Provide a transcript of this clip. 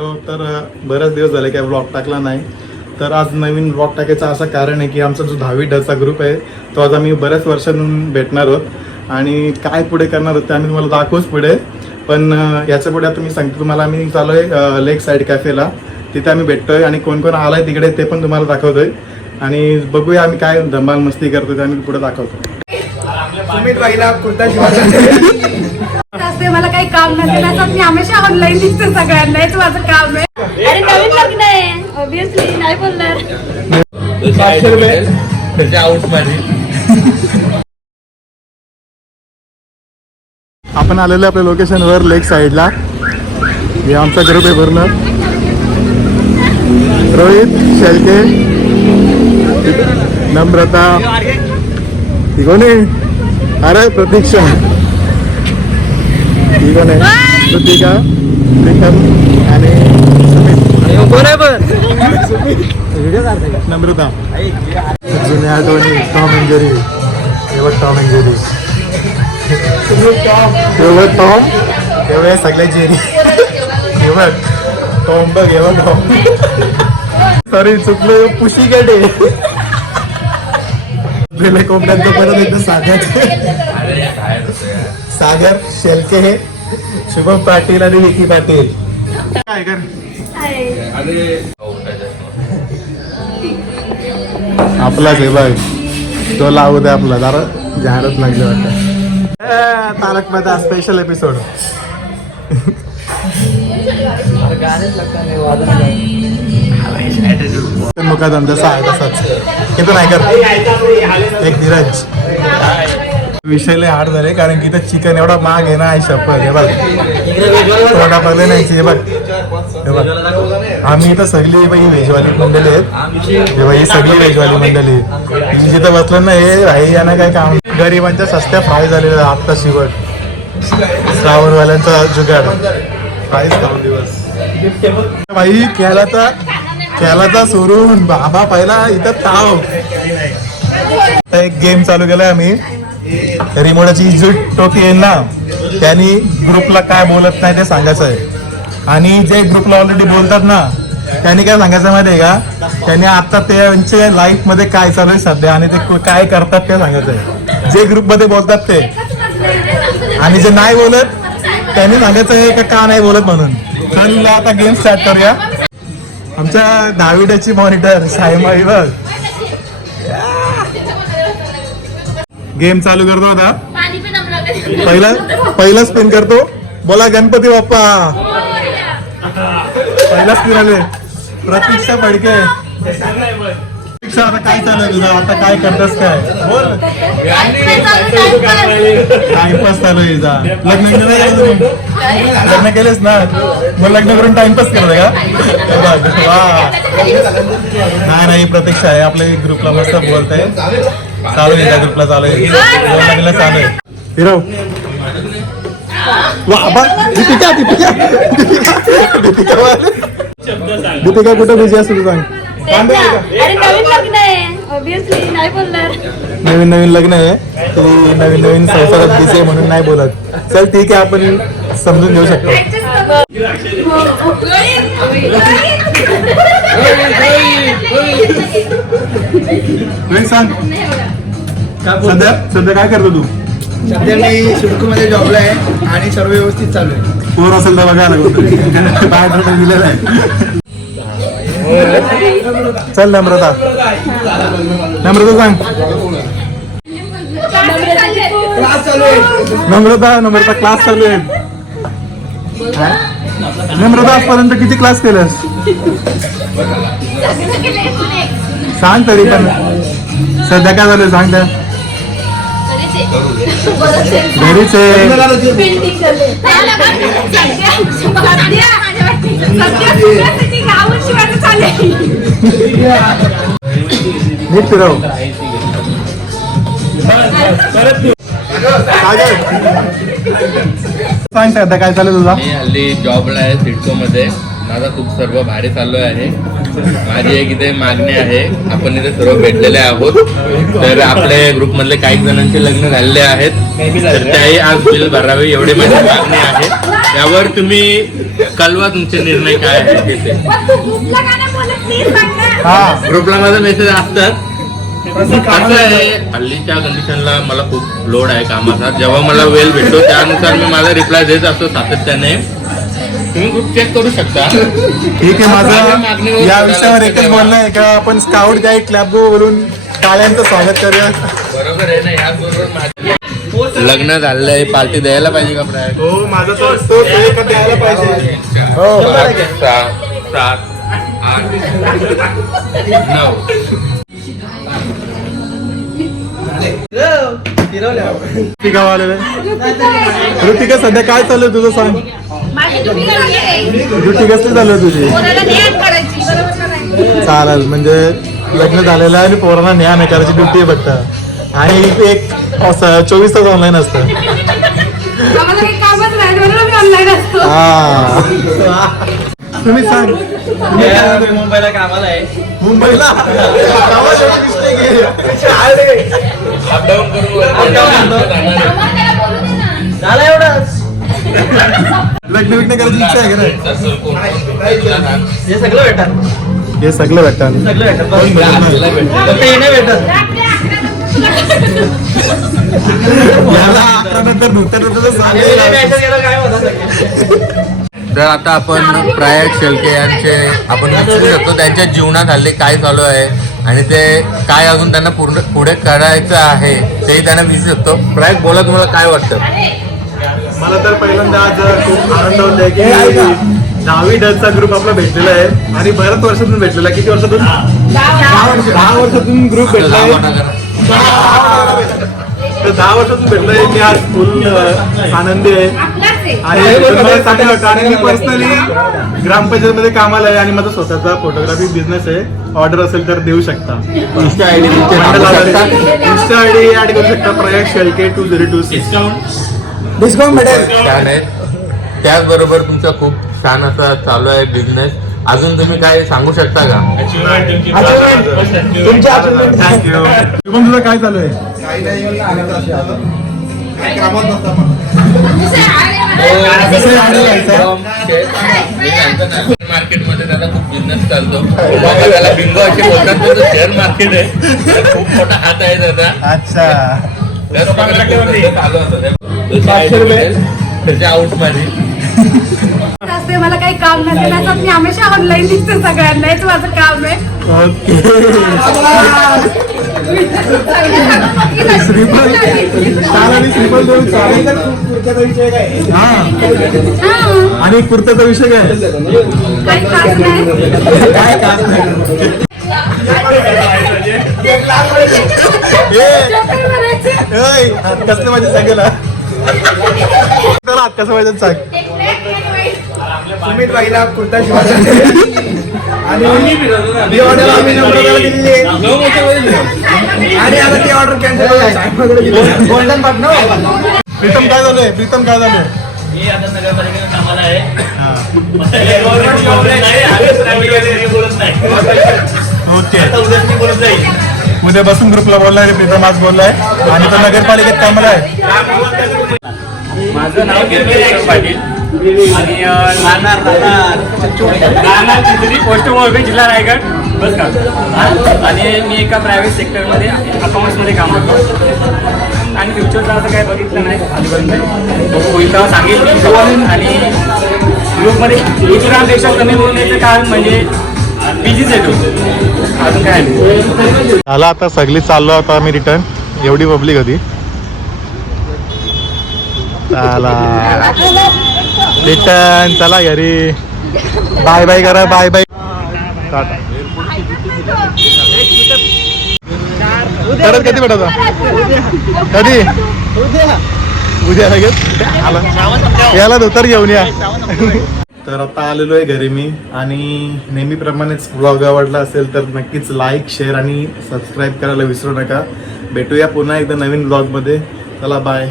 तर बरेच दिवस झाले काय ब्लॉग टाकला नाही. तर आज नवीन ब्लॉग टाकायचं असं कारण आहे की आमचा जो 10वी डचा ग्रुप आहे तो आज आम्ही बऱ्याच वर्षांतून भेटणार आहोत आणि काय पुढे करणार आहोत ते आम्ही तुम्हाला दाखवूच पुढे. पण याच्या पुढे आता मी सांगतो तुम्हाला, आम्ही चालू आहे लेक साईड कॅफेला. तिथे आम्ही भेटतोय आणि कोण कोण आलाय तिकडे ते पण तुम्हाला दाखवतोय आणि बघूया आम्ही काय धमाल मस्ती करतो ते आम्ही पुढे दाखवतो. मला काही काम नसेल मी हमेशा ऑनलाईन दिसते सगळ्यांना, हेच माझं काम आहे. अरे नवीन लग्न आहे ऑब्विसली नाही बोलणार. आपण आलेलो आपल्या लोकेशनवर लेक साईडला. हे आमचा ग्रुप आहे पूर्ण. रोहित शेलके, नम्रता, ती कोण आहे? अरे प्रतीक्षा, ती कोण आहे? कृतिका, प्रीतम आणि नम्रता. जुन्या आठवणी Tom and Jerry. Tom and Jerry Tom एवढे सगळे जेरी. टॉम बघ टॉम. सॉरी चुकलो, पुशी गडे गेले कोकणात परत एकदा सागर शेलके हे, शुभम पाटील आणि विकी पाटील. काय कर आपलाच आहे बघ तो लावू दे आपला जरा जाहिरात लागली वाटतं. तारक मेहता स्पेशल एपिसोड. मुकादम जसा आहे तसाच येतो नाही कर. एक धीरज. विषय लय हार्ड झाले कारण की इथं चिकन एवढा महाग आहे ना. आई शपथ हे बघ थोडा पडले नाही हे बघ. हे बघ आम्ही इथं सगळी बाई व्हेजवाली मंडळी आहेत. हे बघ ही सगळी व्हेजवाली मंडळी. मी जिथं बसलं ना हे भाई यांना काय काम. गरिबांच्या सस्त्या फ्राय झालेल्या आत्ता शिवट. श्रावणवाल्यांचा जुगाड फ्राईज खाऊन दिवस. भाई खेळाचा सोडून बाबा पहिला इथं ताव. एक गेम चालू केलाय आम्ही. रिमोटाची जी टोपी आहे ना त्यांनी ग्रुपला काय बोलत नाही ते सांगायचं आहे. आणि जे ग्रुपला ऑलरेडी बोलतात ना त्यांनी काय सांगायचं माहिती आहे का, त्यांनी आता त्यांच्या लाईफ मध्ये काय चालू आहे सध्या आणि ते काय करतात ते सांगायचं आहे. जे ग्रुप मध्ये बोलतात ते आणि जे नाही बोलत त्यांनी सांगायचं आहे का नाही बोलत म्हणून. चल आता गेम स्टार्ट करूया. आमच्या 10वी डची मॉनिटर सायमा बघ गेम चालू करतो आता. पहिला स्पिन करतो. बोला गणपती बाप्पा. पहिला स्पिन आले प्रतीक्षा फडके. प्रतीक्षा आता काय चालू आहे तुझं? आता काय करतस काय बोल. टाइमपास चालू आहे तुझा. लग्न केलेस ना मग लग्न करून टाइमपास केलं का? नाही प्रतीक्षा आहे आपल्या ग्रुपला मस्त बोलत आहे. चालू आहे त्या ग्रुपला चालू आहे. चालू आहे हिरो. दीपिका कुठं बिझी असतो तू सांग. नवीन लग्न आहे तू नवीन संसारात बिझी आहे म्हणून नाही बोलत. चल ठीक आहे आपण समजून घेऊ शकतो. सांग सध्या काय करतो तू? सध्या मी सिडकोमध्ये जॉबला आहे आणि सर्व व्यवस्थित चालू आहे. पोर असेल तर बघा बायोडाटा दिलेला आहे. चल नम्रता सांग. नम्रता क्लास चालू आहे. नम्रता आजपर्यंत किती क्लास केलास सांग तरी पण. सध्या काय झालं सांग. त्या घरीच आहे. नीट फिरव. सांग सध्या काय चालू तुझा? मी हल्ली जॉबला आहे सिडको मध्ये. माझा खूप सर्व भारी चालू आहे. माझी एक इथे मागणी आहे. आपण इथे सर्व भेटलेले आहोत. तर आपल्या ग्रुप मधले काही जणांचे लग्न झालेले आहेत तर त्याही आज बिल भरावे एवढी माझी मागणी आहे. यावर तुम्ही कळवा तुमचे निर्णय काय आहेत ते. पण तू ग्रुपला का नाही बोलत प्लीज सांग ना. हा ग्रुपला माझा मेसेज असतात. कसं आहे हल्लीच्या कंडिशनला मला खूप लोड आहे कामाचा. जेव्हा मला वेळ भेटतो त्यानुसार मी माझा रिप्लाय देत असतो सातत्याने. तुम्ही ग्रुप चेक करू शकता. ठीक आहे. माझं या विषयावर एकच बोलणं आहे का आपण स्काउट गाईड क्लब बोलून टाळ्यांचं स्वागत करूया. बरोबर आहे ना. याचबरोबर लग्न झालेलं आहे, पार्टी द्यायला पाहिजे का प्राय? हो माझा तर तो एक द्यायला पाहिजे. हो 5, 6, 7, 8, 9. ऋतिका आलेलं आहे. ऋतिका सध्या काय चालू आहे तुझं सांग. माझी ड्युटी झाली आहे. ड्युटी कसली चालू आहे तुझी. कोणाला न्याय करायची बरोबर का नाही. चालेल म्हणजे लग्न झालेलं आहे आणि पोरांना न्याय नाही करायची ड्युटी आहे फक्त. आणि एक 24 तास ऑनलाईन असतं. आम्हाला काही कामच नाही म्हणून आम्ही ऑनलाईन असतो. हा तुम्ही सांग. मुंबईला कामाला आहे. मुंबईला अपडाऊन करून झालं एवढंच. लग्न विग्न करायची इच्छा आहे का नाही. हे सगळं भेटत. हे सगळं भेटतं. सगळं भेटत. फक्त हे नाही भेटत. याला 11 नंतर नंतर काय होतं. तर आता आपण प्रयाग शेळके यांचे आपण विचारू शकतो त्यांच्या जीवनात हल्ली काय चालू आहे आणि ते काय अजून त्यांना पुढे करायचं आहे तेही त्यांना विचारू शकतो. प्रयाग बोला, तुम्हाला काय वाटतं? मला तर पहिल्यांदा आज खूप आनंद होत आहे की 10वी डचा ग्रुप आपला भेटलेला आहे आणि बऱ्याच वर्षातून भेटलेला आहे. किती वर्षातून. 10 वर्षातून ग्रुप भेटला आहे. तर 10 वर्षातून भेटलोय मी आज फुल आनंदी आहे. आपलाच आहे. आणि मला चांगलं वाटतं. आणि मी पर्सनली ग्रामपंचायतमध्ये कामाला आहे आणि माझा स्वतःचा फोटोग्राफी बिझनेस आहे. ऑर्डर असेल तर देऊ शकता. Insta ID insta ID add करू शकता प्रयाग शेळके 2026. डिस्काउंट भेटेल. छान आहे. त्याचबरोबर तुमचा खूप छान असा चालू आहे बिझनेस. अजून तुम्ही काय सांगू शकता का? थँक्यू. शुभम तुझं काय चालू आहे. मार्केटमध्ये त्याचा खूप बिझनेस चालतो. बाबा त्याला बिंगो असे बोलतात पण शेअर मार्केट आहे. खूप मोठा हात आहे त्याचा. अच्छा चालू असतो त्याच्या आउट मध्ये. असते मला काही काम नसते त्याच्यात मी हमेशा ऑनलाईन दिसते सगळ्यांना. हेच माझं काम आहे. ओके. श्रीफल देऊन चालेल. हा हा, आणि कुर्त्याचा विषय काय. काही त्रास नाही. काय काच नाही. कसलं माझ्या सांगेल हात कसं पाहिजे सांग. सुमित बाईला कुर्ता शिवायचा आणि ही ऑर्डर आम्ही नम्रताला दिलेली आहे. आणि आता ती ऑर्डर कॅन्सल. गोल्डन पार्ट ना. प्रीतम काय झालंय. प्रीतम काय झालंय. मी आता नगरपालिकेत कामाला आहे. ओके. उद्या बसून ग्रुपला बोललाय प्रीतम आज बोललाय आणि तो नगरपालिकेत कामाला आहे. माझं नाव गिरगिरी पाटील आणि राहणार चिंचोली, पोस्ट मोरबी, जिल्हा रायगड. बस का. आणि मी एका प्रायव्हेट सेक्टरमध्ये अकाउंट्समध्ये काम करतो आणि फ्युचरचं असं काय बघितलं नाही आजपर्यंत. होईल तेव्हा सांगेल. आणि ग्रुपमध्ये इतरांपेक्षा कमी बोलण्याचं कारण म्हणजे बिझीच येतो. अजून काय नाही. आला आता सगळी चाललो आता आम्ही रिटर्न. एवढी पब्लिक होती. चला रिटर्न. चला घरी. बाय बाय करा. Bye bye. परत कधी भेटत. कधी. उद्या लगेच आला. याला धोतर घेऊन या. तर आता आलेलो आहे घरी मी. आणि नेहमीप्रमाणेच ब्लॉग आवडला असेल तर नक्कीच लाईक, शेअर आणि सबस्क्राईब करायला विसरू नका. भेटूया पुन्हा एकदा नवीन ब्लॉगमध्ये. चला बाय.